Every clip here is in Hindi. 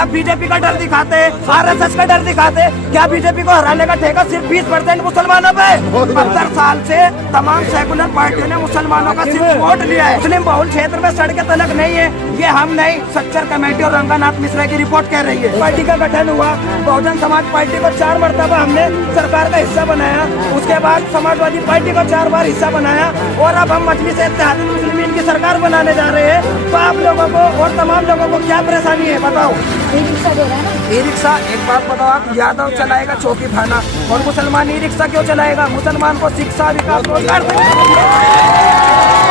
सब बीजेपी का डर दिखाते, आरएसएस का डर दिखाते। क्या बीजेपी को हराने का ठेका सिर्फ 20% मुसलमानों पे? 70 साल से तमाम सेकुलर पार्टियों ने मुसलमानों का सिर्फ वोट लिया है। मुस्लिम बहुल क्षेत्र में सड़कें तलक नहीं है, ये हम नहीं, सच्चर कमेटी और रंगानाथ मिश्रा की रिपोर्ट कह रही है। पार्टी का गठन हुआ, बहुजन समाज पार्टी को 4 मरतबा हमने सरकार का हिस्सा बनाया, उसके बाद समाजवादी पार्टी को 4 बार हिस्सा बनाया, और अब हम मजलिस-ए-इत्तेहादुल मुस्लिमीन की सरकार बनाने जा रहे हैं। तो आप लोगों को और तमाम लोगों को क्या परेशानी है बताओ? ई रिक्शा, एक बात बताओ, आप यादव चलाएगा चौकी थाना और मुसलमान ई रिक्शा क्यों चलाएगा? मुसलमान को शिक्षा, विकास, रोजगार।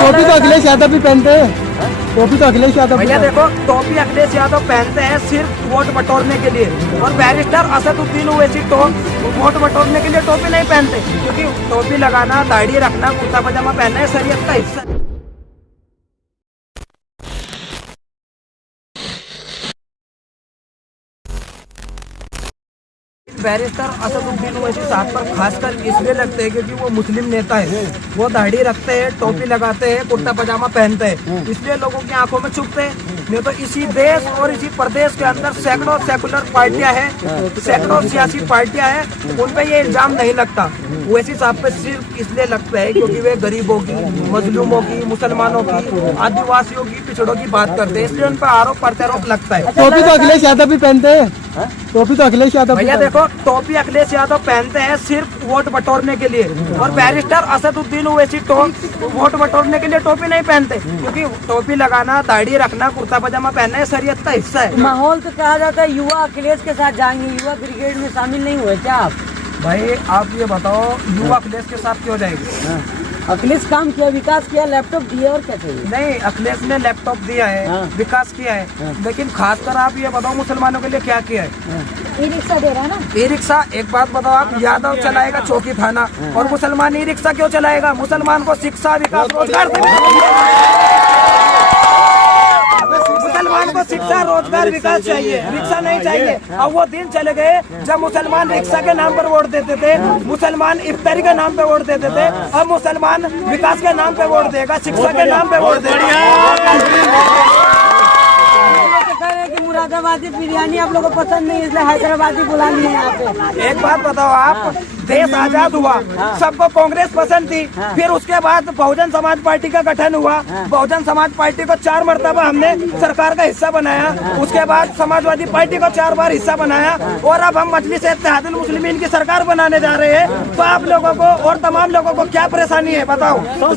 टोपी तो अखिलेश यादव भी पहनते हैं, टोपी तो अखिलेश यादव। भैया देखो, टोपी अखिलेश यादव पहनते हैं सिर्फ वोट बटोरने के लिए, और बैरिस्टर असदुद्दीन ओवैसी तो वोट बटोरने के लिए टोपी नहीं पहनते, क्योंकि टोपी लगाना, दाढ़ी रखना, कुर्ता पजामा पहनना है शरीयत का हिस्सा। बैरिस्टर असदुद्दीन ओवैसी साहब पर खासकर इसलिए लगते हैं क्योंकि वो मुस्लिम नेता है, वो दाढ़ी रखते हैं, टोपी लगाते हैं, कुर्ता पजामा पहनते हैं, इसलिए लोगों की आंखों में चुभते हैं। नहीं तो इसी देश और इसी प्रदेश के अंदर सैकड़ों सेकुलर पार्टियां हैं, सैकड़ों सियासी पार्टियां हैं, उन पे ये इल्जाम नहीं लगता। ओवैसी साहब पे सिर्फ इसलिए लगता है क्योंकि वे गरीबों की, मजलूमों की, मुसलमानों की, आदिवासियों की, पिछड़ों की बात करते हैं, इसलिए उन पर आरोप प्रत्यारोप लगता है। टोपी तो अखिलेश यादव भी पहनते हैं, टोपी तो अखिलेश यादव। भैया देखो, टोपी अखिलेश यादव पहनते हैं सिर्फ वोट बटोरने के लिए, और बैरिस्टर असदुद्दीन ओवैसी वोट बटोरने के लिए टोपी नहीं पहनते, क्योंकि टोपी लगाना, दाढ़ी रखना, कुर्ता पजामा पहनना है शरीयत का हिस्सा है। माहौल तो कहा जाता है युवा अखिलेश के साथ जाएंगे, युवा ब्रिगेड में शामिल नहीं हुए क्या आप? भाई आप ये बताओ, युवा अखिलेश के साथ क्यों जाएंगे? अखिलेश काम किया, विकास किया, लैपटॉप दिया, और क्या चाहिए? नहीं, अखिलेश ने लैपटॉप दिया है, विकास किया है, लेकिन खासकर आप ये बताओ मुसलमानों के लिए क्या किया है? ई रिक्शा दे रहा है ना। ई रिक्शा, एक बात बताओ, आप यादव चलाएगा चौकी थाना और मुसलमान ई रिक्शा क्यों चलाएगा? मुसलमान को शिक्षा, विकास, रोजगार। मुसलमान को शिक्षा, रोजगार, विकास चाहिए, रिक्शा नहीं चाहिए। अब वो दिन चले गए जब मुसलमान रिक्शा के नाम पर वोट देते थे, मुसलमान इफ्तारी के नाम पे वोट देते थे, अब मुसलमान विकास के नाम पे वोट देगा, शिक्षा के नाम पे वोट देगा। मुरादाबादी बिरयानी आप लोगों को पसंद नहीं, इसलिए हैदराबादी बुला लिए यहाँ पे। एक बात बताओ, आप देश आजाद हुआ, सबको कांग्रेस पसंद थी, फिर उसके बाद बहुजन समाज पार्टी का गठन हुआ, बहुजन समाज पार्टी को 4 मरतबा हमने सरकार का हिस्सा बनाया, उसके बाद समाजवादी पार्टी को 4 बार हिस्सा बनाया, और अब हम मजलिस-ए-इत्तेहादुल मुस्लिमीन की सरकार बनाने जा रहे हैं। तो आप लोगों को और तमाम लोगों को क्या परेशानी है बताओ? तो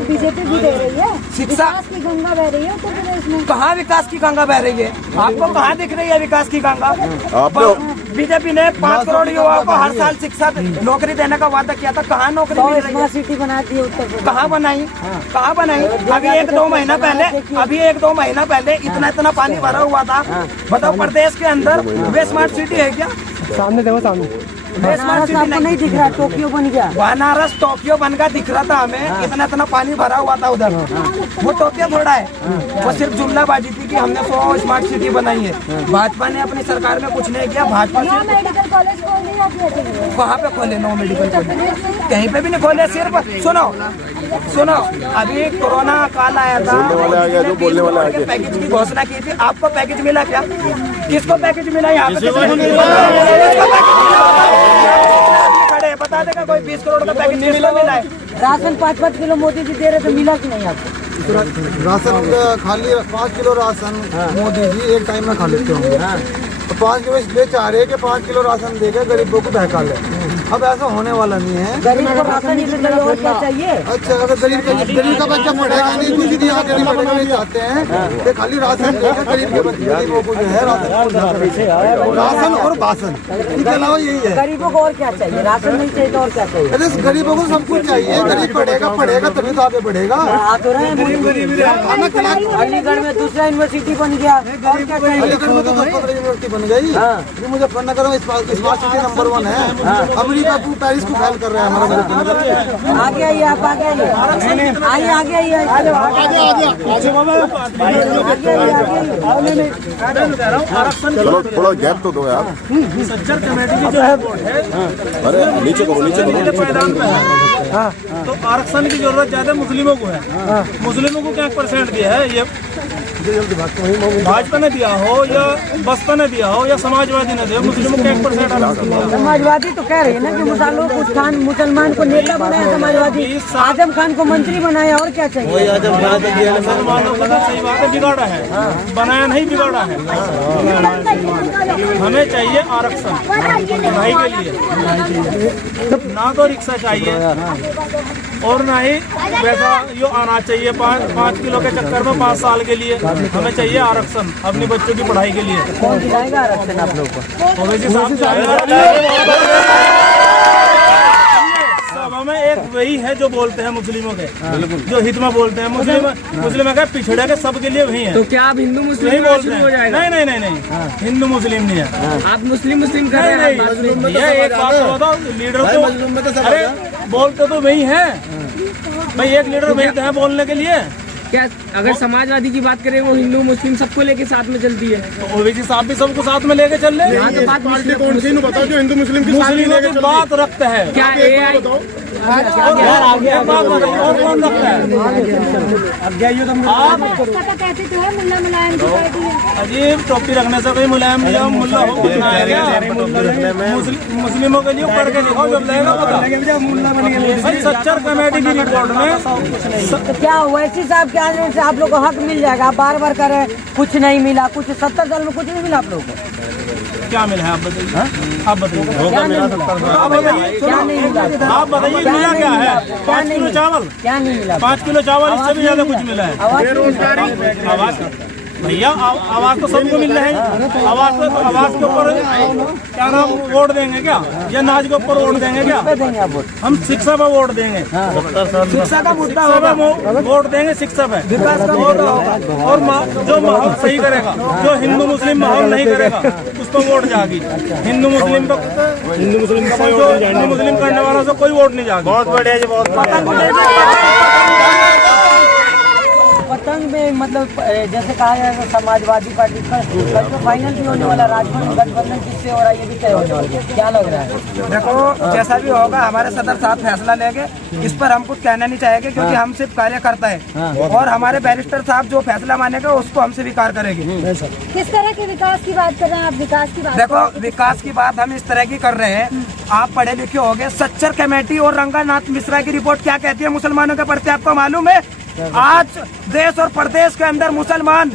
बीजेपी भी दे रही है, शिक्षा की गंगा बह रही है उत्तर प्रदेश में। कहाँ विकास की गंगा बह रही है? आपको कहाँ दिख रही है विकास की गंगा? बीजेपी ने 5 करोड़ युवाओं को हर साल शिक्षा, नौकरी देने का वादा किया था, कहाँ नौकरी मिल रही है? स्मार्ट सिटी बनाती है उत्तर प्रदेश, कहाँ बनाई? कहाँ बनाई? अभी 1-2 महीना पहले इतना पानी भरा हुआ था। बताओ, प्रदेश के अंदर वे स्मार्ट सिटी है क्या? सामने देखो, सामने बनारस आपको नहीं दिख रहा, टोक्यो बन गया। बनारस टोक्यो बन का दिख रहा था हमें, इतना पानी भरा हुआ था उधर। वो टोक्यो थोड़ा है, वो सिर्फ जुमलाबाजी थी कि हमने 100 स्मार्ट सिटी बनाई है। भाजपा ने अपनी सरकार में कुछ नहीं किया। भाजपा ने मेडिकल कॉलेज कहाँ पे खोले? नो मेडिकल कॉलेज कहीं पे भी नहीं खोले। सिर्फ सुनो, अभी कोरोना काल आया था, पैकेज की घोषणा की थी, आपको पैकेज मिला क्या? किसको पैकेज मिला? यहाँ पे खड़े बता देगा कोई 20 करोड़ का पैकेज किसको मिला है? राशन 5-5 किलो मोदी जी दे रहे थे, मिला कि नहीं आपको? राशन खाली 5 किलो राशन मोदी जी एक टाइम में खा लेते होंगे, तो 5 किलो इसलिए चाह रहे हैं कि 5 किलो राशन देकर गरीबों को बहका ले। अब ऐसा होने वाला नहीं है। गरीब को राशन ही तो और क्या चाहिए? अच्छा, अगर गरीब का बच्चा पढ़ेगा नहीं, कुछ नहीं, यहाँ गरीब पढ़ेगा नहीं चाहते हैं कि खाली राशन देकर गरीबों को जो है राशन और भाषण, इसके अलावा यही है। गरीबों को और क्या चाहिए? राशन नहीं चाहिए तो और क्या चाहिए? अरे गरीबों को सब कुछ चाहिए। गरीब पढ़ेगा तभी तो आगे बढ़ेगा। आ तो रहे अलीगढ़ में दूसरा यूनिवर्सिटी बन गया, और क्या चाहिए? अलीगढ़ में तो यूनिवर्सिटी बन गई, मुजफ्फरनगर में स्मार्ट सिटी नंबर 1 है। अमेरिका को, पेरिस को फैल कर रहा है हमारा। आगे आइए, आप आगे आइए, चलो थोड़ा गैप तो दो यार। सच्चर कमेटी की जो है अरे नीचे करो। तो आरक्षण की जरूरत ज्यादा मुस्लिमों को है। मुस्लिमों को क्या % दिया है? ये भाजपा ने दिया हो या बसपा ने दिया हो या समाजवादी ने दिया, मुस्लिमों को 1% आरक्षण दिया। समाजवादी तो कह रही है ना कि मुसलमान को नेता बनाया, समाजवादी आजम खान को मंत्री बनाया, और क्या चाहिए? मुसलमानों को तो सही बात है बिगाड़ा है, बनाया नहीं बिगाड़ा है। हमें चाहिए आरक्षण पढ़ाई के लिए, ना तो रिक्शा चाहिए और ना ही वैसा यो आना चाहिए 5 किलो के चक्कर में 5 साल के लिए। हमें चाहिए आरक्षण अपनी बच्चों की पढ़ाई के लिए। कौन दिलाएगा आरक्षण आप लोग को? सब हमें एक वही है जो बोलते हैं मुस्लिमों के, जो हित में बोलते हैं। मुस्लिम का पिछड़े के सबके लिए वही है। तो क्या आप हिंदू मुस्लिम नहीं बोलते हो जाएगा? नहीं, हिंदू मुस्लिम नहीं है। आप मुस्लिम कर रहे हैं? ये एक बात तो बताओ, लीडर तो अरे बोलते तो वही है भाई, एक लीडर वही तो है बोलने के लिए। क्या अगर समाजवादी की बात करें, वो हिंदू मुस्लिम सबको लेके साथ में चलती है, तो ओवैसी साहब भी सबको साथ में लेके चल रहे यहाँ तो बात पार्टी कौन सी बताओ जो हिंदू मुस्लिम की मुस्लिमों की बात रखते हैं। क्या AI और बात बताइए, और कौन रखता है? आप कहते तो है मुल्ला मुलायम की पार्टी है। अजीब टोपी रखने से कोई मुलायम या मुल्ला हो बनना है क्या? मुस्लिमों के लिए पढ़ के दिखाओ, जब लगेगा पता। सच्चर कमेटी की रिपोर्ट में तो क्या ओवैसी साहब के आने से आप लोग को हक मिल जाएगा? आप बार बार करें कुछ नहीं मिला, कुछ 70 साल में कुछ नहीं मिला आप लोगों को। क्या मिला है आप बताइए? आप बताइए क्या नहीं मिला? क्या नहीं मिला? आप बताइए मिला क्या है? 5 किलो चावल, क्या नहीं मिला? 5 किलो चावल, इससे भी ज्यादा कुछ मिला है। आवाज भैया आवाज तो सबको मिल रहा है। आवाज के ऊपर क्या नाम वोट देंगे क्या, या नाच के ऊपर वोट देंगे क्या? हम शिक्षा पे वोट देंगे, शिक्षा का मुद्दा होगा, वोट देंगे शिक्षा पे, विकास का मुद्दा होगा। और जो माहौल सही करेगा, जो हिंदू मुस्लिम माहौल नहीं करेगा, उस पर वोट जाएगी। हिंदू मुस्लिम करने वालों से कोई वोट नहीं जाएगा। बहुत बढ़िया जी, बहुत पतंग में मतलब जैसे कहा जाएगा समाजवादी पार्टी का कल तो फाइनल भी होने वाला, गठबंधन किससे हो रहा है ये भी तय होने वाला है। क्या लग रहा है? देखो जैसा भी होगा, हमारे सदर साहब फैसला लेंगे, इस पर हम कुछ कहना नहीं चाहेंगे क्योंकि हम सिर्फ कार्यकर्ता है और हमारे बैरिस्टर साहब जो फैसला मानेगा उसको हम स्वीकार करेंगे। किस तरह के विकास की बात कर रहे हैं आप? विकास की बात देखो विकास की बात हम इस तरह की कर रहे हैं, आप पढ़े लिखे होंगे, सच्चर कमेटी और रंगानाथ मिश्रा की रिपोर्ट क्या कहती है मुसलमानों के प्रति, आपको मालूम है? आज देश और प्रदेश के अंदर मुसलमान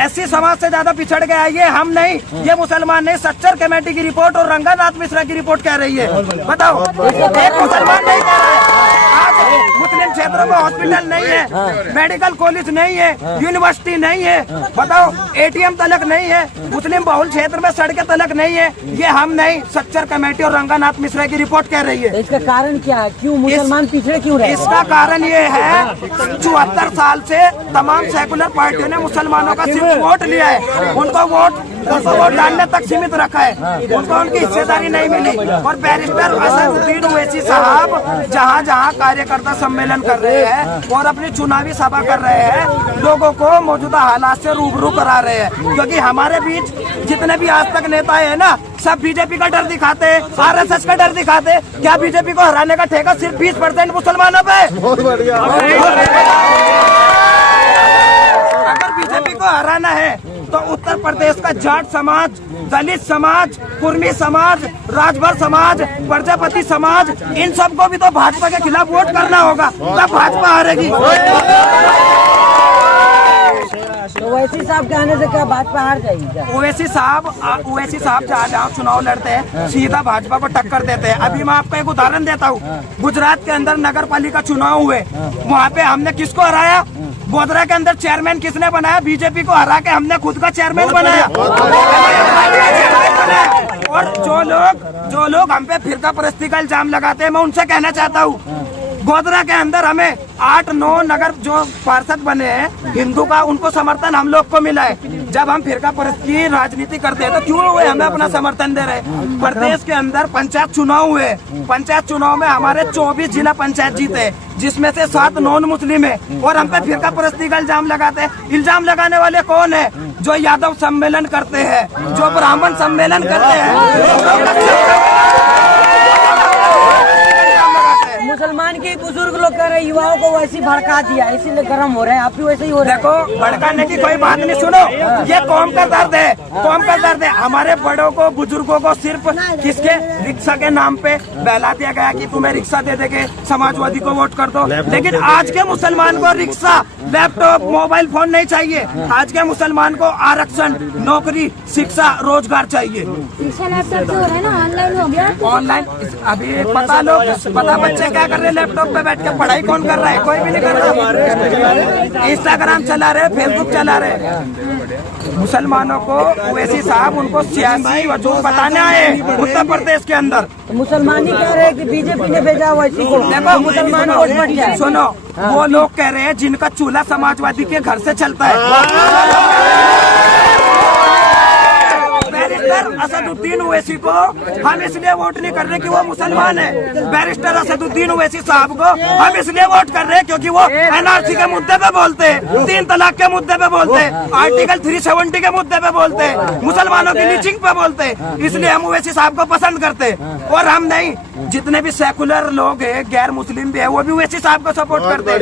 ऐसी समाज से ज्यादा पिछड़ गया है। ये हम नहीं, ये मुसलमान नहीं, सच्चर कमेटी की रिपोर्ट और रंगानाथ मिश्रा की रिपोर्ट कह रही है। बताओ, एक मुसलमान नहीं कह रहा है। आज मुस्लिम क्षेत्रों में हॉस्पिटल नहीं है, मेडिकल कॉलेज नहीं है, यूनिवर्सिटी नहीं है, बताओ ATM तलक नहीं है, मुस्लिम बहुल क्षेत्र में सड़कें तलक नहीं है। ये हम नहीं, सच्चर कमेटी और रंगानाथ मिश्रा की रिपोर्ट कह रही है। इसका कारण क्या है? क्यों मुसलमान पिछड़े क्यों रहे? इसका कारण ये है 74 साल से तमाम सेकुलर पार्टियों ने मुसलमानों का सिर्फ वोट लिया है, उनको वोट डालने तक सीमित रखा है, उनको उनकी हिस्सेदारी नहीं मिली। और बैरिस्टर असदुद्दीन ओवैसी साहब जहाँ जहाँ कार्यकर्ता सम्मेलन कर रहे हैं और अपनी चुनावी सभा कर रहे हैं, लोगों को मौजूदा हालात से रूबरू करा रहे हैं। क्योंकि हमारे बीच जितने भी आज तक नेता है ना, सब बीजेपी का डर दिखाते हैं, RSS का डर दिखाते हैं। क्या बीजेपी को हराने का ठेका सिर्फ 20% मुसलमानों पे? अगर बीजेपी को हराना है तो उत्तर प्रदेश का जाट समाज, दलित समाज, कुर्मी समाज, राजभर समाज, प्रजापति समाज, इन सबको भी तो भाजपा के खिलाफ वोट करना होगा, तब भाजपा हारेगी। तो ओवैसी साहब के आने से क्या भाजपा हार जाएगी क्या? ओवैसी साहब जहाँ चुनाव लड़ते हैं सीधा भाजपा को टक्कर देते हैं। अभी मैं आपको एक उदाहरण देता हूँ, गुजरात के अंदर नगर पालिका चुनाव हुए, वहाँ पे हमने किसको हराया? गोधरा के अंदर चेयरमैन किसने बनाया? बीजेपी को हरा के हमने खुद का चेयरमैन बनाया। और जो लोग हम पे फिरका परस्ती का इल्जाम लगाते हैं, मैं उनसे कहना चाहता हूँ, गोधरा के अंदर हमें 8-9 नगर जो पार्षद बने हैं हिंदू का, उनको समर्थन हम लोग को मिला है। जब हम फिरका परस्ती की राजनीति करते हैं तो क्यों हुए हमें अपना समर्थन दे रहे? प्रदेश के अंदर पंचायत चुनाव हुए, पंचायत चुनाव में हमारे 24 जिला पंचायत जीते, जिसमें से 7 नॉन मुस्लिम है, और हम पे फिरका परस्ती का इल्जाम लगाते हैं। इल्जाम लगाने वाले कौन है? जो यादव सम्मेलन करते हैं, जो ब्राह्मण सम्मेलन करते हैं। मुसलमान के बुजुर्ग लोग लोग कह रहे युवाओं को वैसे भड़का दिया, इसीलिए गर्म हो रहे हैं, आप भी वैसे ही हो रहे हैं। देखो भड़काने की कोई बात नहीं, सुनो ये कौम का दर्द है, कौम का दर्द है। हमारे बड़ों को बुजुर्गों को सिर्फ किसके रिक्शा के नाम पे बहला दिया गया कि तुम्हें रिक्शा दे देंगे, समाजवादी को वोट कर दो। लेकिन आज के मुसलमान को रिक्शा, लैपटॉप, मोबाइल फोन नहीं चाहिए। आज के मुसलमान को आरक्षण, नौकरी, शिक्षा, रोजगार चाहिए। शिक्षा लैपटॉप से हो रहा है ना, ऑनलाइन हो गया। ऑनलाइन अभी पता बच्चे क्या कर रहे हैं, लैपटॉप पे बैठ के पढ़ाई कौन कर रहा है? कोई भी नहीं कर रहा। इंस्टाग्राम चला रहे, फेसबुक चला रहे। मुसलमानों को ओवैसी साहब उनको सियासी वजूद बताने आए उत्तर प्रदेश के अंदर। तो मुसलमान ही कह रहे हैं कि बीजेपी ने भेजा ओवैसी को, देखो मुसलमान वोट मत जाए। सुनो वो लोग कह रहे हैं जिनका चूल्हा समाजवादी के घर से चलता है। बैरिस्टर असदुद्दीन ओवैसी को हम इसलिए वोट नहीं कर रहे कि वो मुसलमान है। बैरिस्टर असदुद्दीन ओवैसी साहब को हम इसलिए वोट कर रहे हैं क्योंकि वो एनआरसी के मुद्दे पे बोलते हैं, 3 तलाक के मुद्दे पे बोलते हैं, आर्टिकल 370 के मुद्दे पे बोलते हैं, मुसलमानों की लीचिंग पे बोलते हैं। इसलिए हम ओवैसी साहब को पसंद करते हैं। और हम नहीं, जितने भी सेकुलर लोग हैं, गैर मुस्लिम भी है, वो भी ओवैसी साहब को सपोर्ट करते हैं।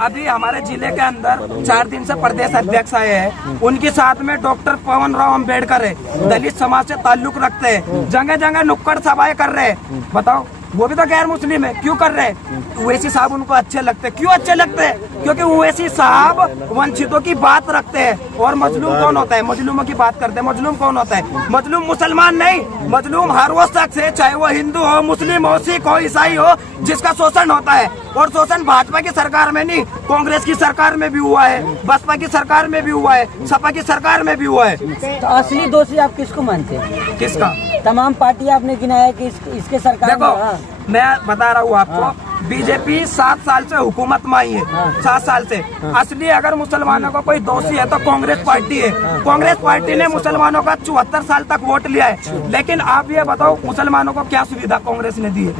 अभी हमारे जिले के अंदर 4 दिन से प्रदेश अध्यक्ष आए हैं, उनके साथ में डॉक्टर पवन राव अम्बेडकर है, दलित समाज से ताल्लुक रखते हैं, जगह जगह नुक्कड़ सभाएं कर रहे हैं। बताओ वो भी तो गैर मुस्लिम है, क्यों कर रहे हैं? ओवैसी साहब उनको अच्छे लगते हैं। क्यों अच्छे लगते हैं? क्योंकि ओवैसी साहब वंचितों की बात रखते हैं। और मजलूम कौन होता है? मजलूमों की बात करते हैं। मजलूम कौन होता है? मजलूम मुसलमान नहीं, मजलूम हर वो शख्स है, चाहे वो हिंदू हो, मुस्लिम हो, सिख हो, ईसाई हो, जिसका शोषण होता है। और शोषण भाजपा की सरकार में नहीं, कांग्रेस की सरकार में भी हुआ है, बसपा की सरकार में भी हुआ है, सपा की सरकार में भी हुआ है। तो असली दोषी आप किसको मानते हैं? किसका? तमाम पार्टी आपने गिनाया कि इसके सरकार देखो में, मैं बता रहा हूँ आपको, बीजेपी 7 साल से हुकूमत में आई है, 7 साल से। असली अगर मुसलमानों का कोई दोषी है तो कांग्रेस पार्टी है। कांग्रेस पार्टी ने मुसलमानों का 74 साल तक वोट लिया है। लेकिन आप ये बताओ मुसलमानों को क्या सुविधा कांग्रेस ने दी है?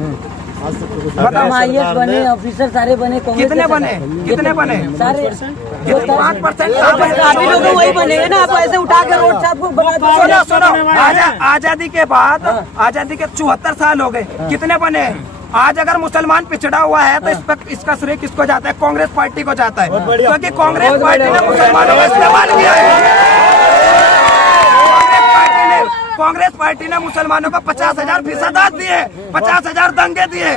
बताओ। IAS बने, ऑफिसर सारे बने, कितने बने? कितने बने? सारे 5% काफी लोग वही बनेंगे ना। आप ऐसे उठा के रोड से आपको सुनो सुनो, आजादी के बाद, आजादी के 74 साल हो गए, कितने बने? आज अगर मुसलमान पिछड़ा हुआ है तो इसका श्रेय किसको जाता है? कांग्रेस पार्टी को जाता है, क्योंकि कांग्रेस पार्टी ने मुसलमानों का इस्तेमाल किया है। कांग्रेस पार्टी ने मुसलमानों को 50,000 फीसदात दिए, 50,000 दंगे दिए।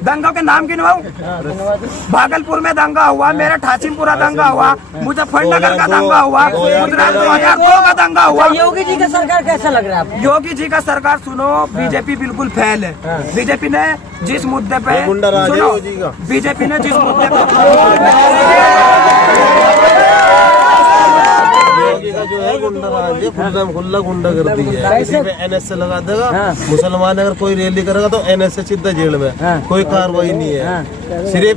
दंगों के नाम गिनवाऊं? भागलपुर में दंगा हुआ, मेरठ हाशिमपुरा दंगा हुआ, मुजफ्फरनगर का दंगा हुआ, गुजरात 2002 का दंगा हुआ। योगी जी का सरकार कैसा लग रहा है आपको? योगी जी का सरकार सुनो, बीजेपी बिल्कुल फेल है। बीजेपी ने जिस मुद्दे पे, सुनो, बीजेपी ने जिस मुद्दे का जो है गुंडाराज है, खुला गुंडा कर दी है। किसी पे NS से लगा देगा, मुसलमान अगर कोई रैली करेगा तो NS से सीधा जेल में, कोई कार्रवाई नहीं है। सिर्फ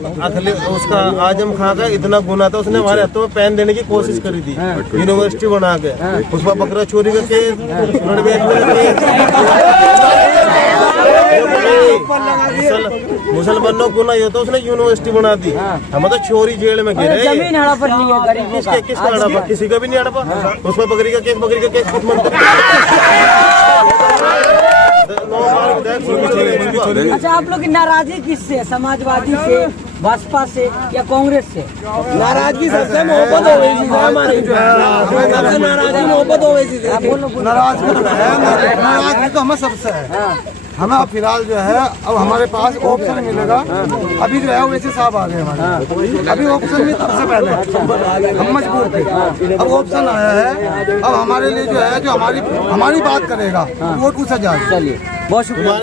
उसका आजम खां का इतना गुना था, उसने हमारे हाथों में पेन देने की कोशिश करी थी, यूनिवर्सिटी बना के। उस पर बकरा चोरी का केस, मुसलमानों को गुना ये तो उसने यूनिवर्सिटी बना दी। हम तो चोरी जेल में गिरे। जमीन हड़प ली है गरीबों का। किसका हड़पा? किसी का भी नहीं हड़पा। उसमें बकरी का केस अच्छा, आप लोग की नाराजगी किससे? समाजवादी से, बसपा से या कांग्रेस से? नाराजगी सबसे मोहब्बत हो गई थी हमारी, जो है नाराजगी मोहब्बत हो गई थी। नाराजगी तो हमें सबसे है। हमें अब फिलहाल जो है अब हमारे पास ऑप्शन मिलेगा। अभी जो है वैसे साहब आ गए हमारे, अभी ऑप्शन में सबसे पहले हम मजबूर थे, अब ऑप्शन आया है। अब हमारे लिए जो है, जो हमारी बात करेगा वोट पूछा जाए। चलिए, बहुत शुक्रिया।